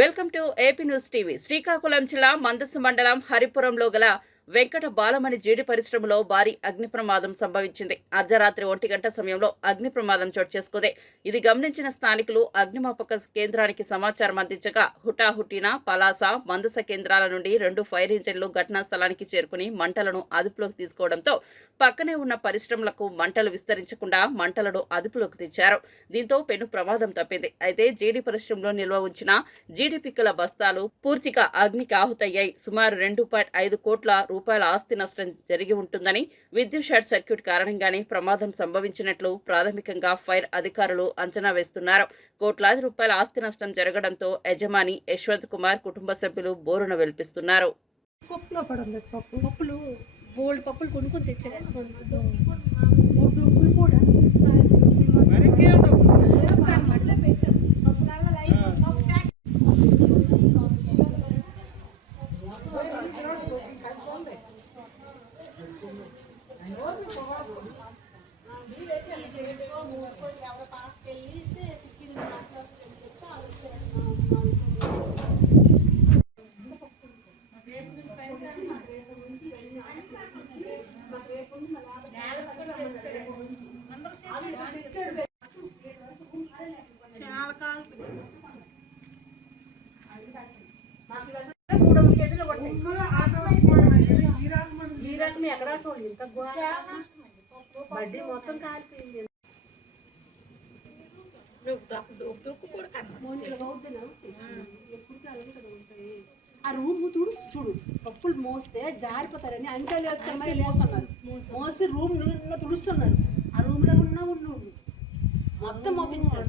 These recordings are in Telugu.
Welcome to AP news TV. Srikakulam జిల్లా మందస మండలం హరిపురంలో గల వెంకట బాలమణి జీడి పరిశ్రమలో భారీ అగ్ని ప్రమాదం సంభవించింది. అర్ధరాత్రి 1 గంట సమయంలో అగ్ని ప్రమాదం చోటు చేసుకుంది. ఇది గమనించిన స్థానికులు అగ్నిమాపక కేంద్రానికి సమాచారం అందించగా హుటాహుటిన పలాస, మందస కేంద్రాల నుండి 2 ఫైర్ ఇంజన్లు ఘటనా స్థలానికి చేరుకుని మంటలను అదుపులోకి తీసుకోవడంతో పక్కనే ఉన్న పరిశ్రమలకు మంటలు విస్తరించకుండా మంటలను అదుపులోకి తెచ్చారు. దీంతో పెను ప్రమాదం తప్పింది. అయితే జీడి పరిశ్రమలో నిల్వ ఉంచిన జీడి పిక్కల బస్తాలు పూర్తిగా అగ్నికి ఆహుతయ్యాయి. సుమారు 2.5 కోట్ల రూపాయల ఆస్తి నష్టం జరిగి ఉంటుందని, విద్యుత్ షార్ట్ సర్క్యూట్ కారణంగానే ప్రమాదం సంభవించినట్లు ప్రాథమికంగా ఫైర్ అధికారులు అంచనా వేస్తున్నారు. కోట్లాది రూపాయల ఆస్తి నష్టం జరగడంతో యజమాని యశ్వంత్ కుమార్ కుటుంబ సభ్యులు బోరున వెల్పిస్తున్నారు. పప్పులు కొనుక్కొని తెచ్చారు యశ్వంత్. ఈ రకం ఎక్కడా చూడండి, ఇంత బడ్డీ మొత్తం కాలిపోయింది. ఆ రూమ్ తుడుస్తు చూడు, పప్పులు మోస్తే జారిపోతారని అంకెలు వేసుకొని మరి మోస్తున్నారు. మోసి రూమ్ తుడుస్తున్నారు. ఆ రూమ్ లో ఉన్న మొత్తం మోపించారు.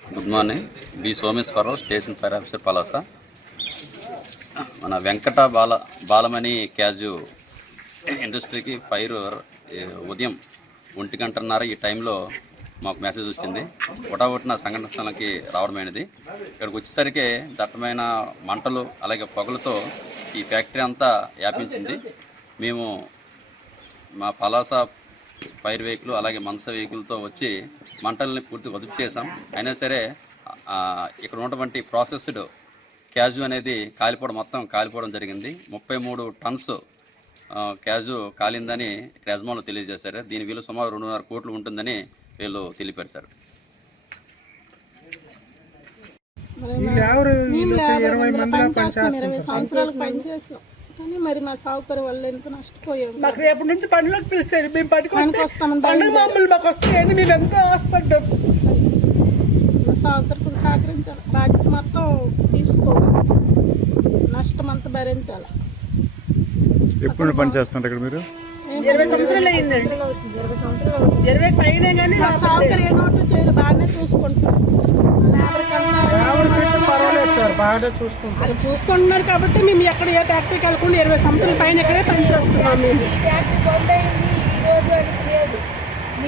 Good morning. B Someswararao, station fire officer Palasa. మన వెంకట బాలమణి క్యాజు ఇండస్ట్రీకి ఫైర్ ఉదయం 1 గంటన్నర ఈ టైంలో మాకు మెసేజ్ వచ్చింది. ఒకటొకటిన సంఘటన స్థలానికి రావడమైనది. ఇక్కడికి వచ్చేసరికి దట్టమైన మంటలు అలాగే పొగలతో ఈ ఫ్యాక్టరీ అంతా వ్యాపించింది. మేము మా పలాస ఫైర్ వెహికల్ అలాగే మనస వెహికల్తో వచ్చి మంటల్ని పూర్తిగా అదుపు చేసాం. అయినా సరే ఇక్కడ ఉన్నటువంటి ప్రాసెస్డ్ క్యాజు అనేది మొత్తం కాలిపోవడం జరిగింది. 33 టన్స్ క్యాజు కాలిందని యజమానులు తెలియజేశారు. దీని విలువ సుమారు 2.5 కోట్లు ఉంటుందని వీళ్ళు తెలిపారు సార్. మేము లేబర్ ఇందులో పనిచేస్తాం, 20 సంవత్సరాలు పనిచేస్తాం. కానీ మరి మా సౌకర్యం వల్ల ఎంత నష్టపోయాం. మాకు రేపటి నుంచి పండ్లకు పిలిచేది, మేము పనికి వస్తామని పండుగ మామూలు మాకు వస్తాయని మేము ఎంతో ఆశపడ్డాం. మా సౌకర్యం సహకరించాలి, బాధ్యత మొత్తం తీసుకోవాలి, నష్టం అంతా భరించాలి. ఎప్పుడు పని చేస్తుంటారు ఇక్కడ మీరు? 20 సంవత్సరాలు అయిందండి, 20 పైన కానీ మా సౌకర్యం ఏ నోటు చేయరు, బాగానే చూసుకుంటారు. పర్వాలేదు సార్, బాగా చూసుకుంటారు. అది చూసుకుంటున్నారు కాబట్టి మేము ఎక్కడ ఏ ఫ్యాక్టరీకి వెళ్ళకుండా 20 సంవత్సరాల పైన ఇక్కడే పనిచేస్తున్నాం. మేము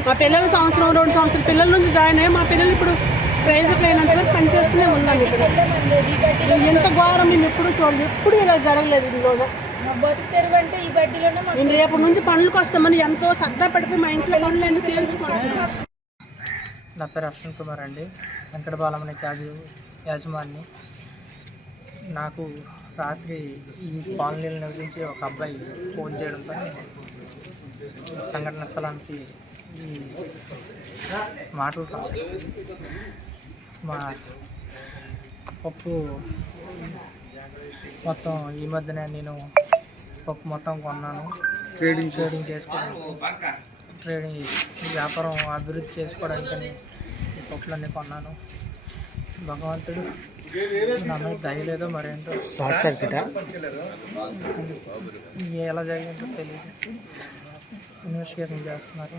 మా పిల్లలు సంవత్సరం 2 సంవత్సరాల పిల్లల నుంచి జాయిన్ అయ్యి మా పిల్లలు ఇప్పుడు ప్రైజ్ అయినంత వరకు పనిచేస్తూనే ఉన్నాం. ఇక్కడ ఎంత ఘోరం మేము ఎప్పుడు చూడలేదు, ఎప్పుడు ఇలా జరగలేదు. ఇందులో మేము రేపటి నుంచి పనులకు వస్తామని ఎంతో సరదా పడిపోయి మా ఇంట్లో పనులన్నీ చేయించుకుంటున్నాం. నా పేరు అశ్విన్ కుమార్ అండి, వెంకట బాలమణి క్యాజు యాజమాన్యం. నాకు రాత్రి ఈ కాలనీలో నివసించి ఒక అబ్బాయి ఫోన్ చేయడంతో సంఘటన స్థలానికి ఈ మాటలు మా పప్పు మొత్తం ఈ మధ్యనే నేను పప్పు మొత్తం కొన్నాను, ట్రేడింగ్ చేసుకోవడానికి, ట్రేడింగ్ వ్యాపారం అభివృద్ధి చేసుకోవడానికి ఈ పప్పులన్నీ కొన్నాను. భగవంతుడు నా మీద దయలేదో మరేంటో, షార్ట్ సర్క్యూట్ ఎలా జరిగిందో తెలియదు. ఇన్వెస్టిగేషన్ చేస్తున్నారు,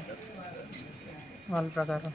వాళ్ళ ప్రకారం